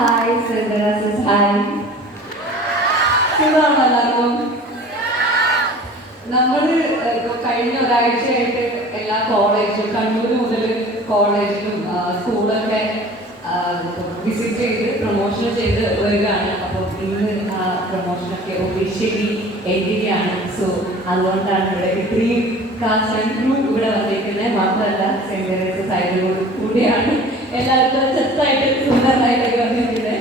Hi സെൻട്രസ് hi. സുഖമാണോ എല്ലാവർക്കും? നമ്മൾ ഇപ്പോൾ കഴിഞ്ഞ ഒരാഴ്ചയായിട്ട് എല്ലാ കോളേജിലും കണ്ണൂർ മുതൽ കോളേജിലും സ്കൂളൊക്കെ വിസിറ്റ് ചെയ്ത് പ്രൊമോഷൻ ചെയ്ത് വരികയാണ്. അപ്പോൾ ഇന്ന് ആ പ്രൊമോഷനൊക്കെ ഒഫീഷ്യലി എഴുതുകയാണ്. സോ അതുകൊണ്ടാണ് ഇവിടെ ഇത്രയും കാസ്റ്റ് ആൻഡ് ക്രൂ ഇവിടെ വന്നിരിക്കുന്നത്. മാത്രമല്ല സെൻട്രസ് സൈഡിലൂടെ കൂടിയാണ് എല്ലാവർക്കും ചെറുതായിട്ട് സുന്ദരമായിട്ടൊക്കെ വന്നിരിക്കുന്നത്.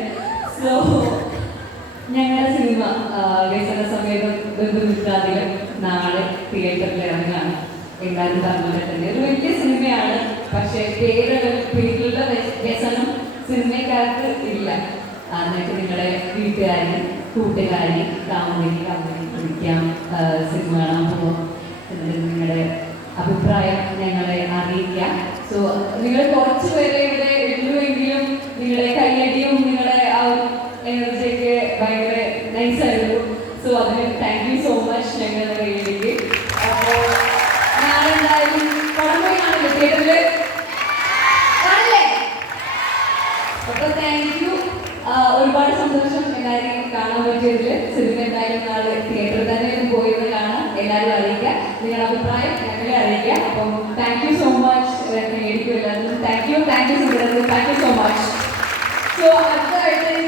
സോ ഞങ്ങളുടെ സിനിമ വ്യസന സമേതം ബന്ധുമിത്രാദികൾ നാളെ തിയേറ്ററിൽ ഇറങ്ങുകയാണ്. എല്ലാവരും പറഞ്ഞ തന്നെ ഒരു വലിയ സിനിമയാണ്. പക്ഷേ പേരിലുള്ള വ്യസനം സിനിമക്കാർക്ക് ഇല്ല. എന്നിട്ട് നിങ്ങളുടെ വീട്ടുകാരി കൂട്ടുകാരി കാമുകി വിളിക്കാം, സിനിമ കാണാൻ പോകും. എന്നിട്ട് നിങ്ങളുടെ അഭിപ്രായം ഞങ്ങളെ അറിയിക്കാം. സോ നിങ്ങൾ കുറച്ച് പേരെ ഇവിടെ ഉള്ളുവെങ്കിലും നിങ്ങളുടെ കയ്യടിയും നിങ്ങളുടെ ആ എനർജിയൊക്കെ ഭയങ്കര നൈസായിരുന്നു. സോ അതിന് താങ്ക് യു സോ മച്ച് ഞങ്ങളുടെ കയ്യിലേക്ക്. അപ്പോൾ നാളെ എന്തായാലും കുഴപ്പമാണല്ലോ തിയേറ്ററിൽ ആണല്ലേ? അപ്പോൾ താങ്ക് യു. ഒരുപാട് സന്തോഷം എല്ലാവരെയും കാണാൻ പറ്റിയതിൽ. സിനിമ എന്തായാലും നാളെ തിയേറ്ററിൽ തന്നെ പോയത് കാണാം. എല്ലാവരും അറിയിക്കുക, നിങ്ങളുടെ അഭിപ്രായം ഞങ്ങളെ അറിയിക്കുക. അപ്പം താങ്ക് യു സോ മച്ച്. മേടിക്കും എല്ലാവരും. Thank you so much. So അടുത്ത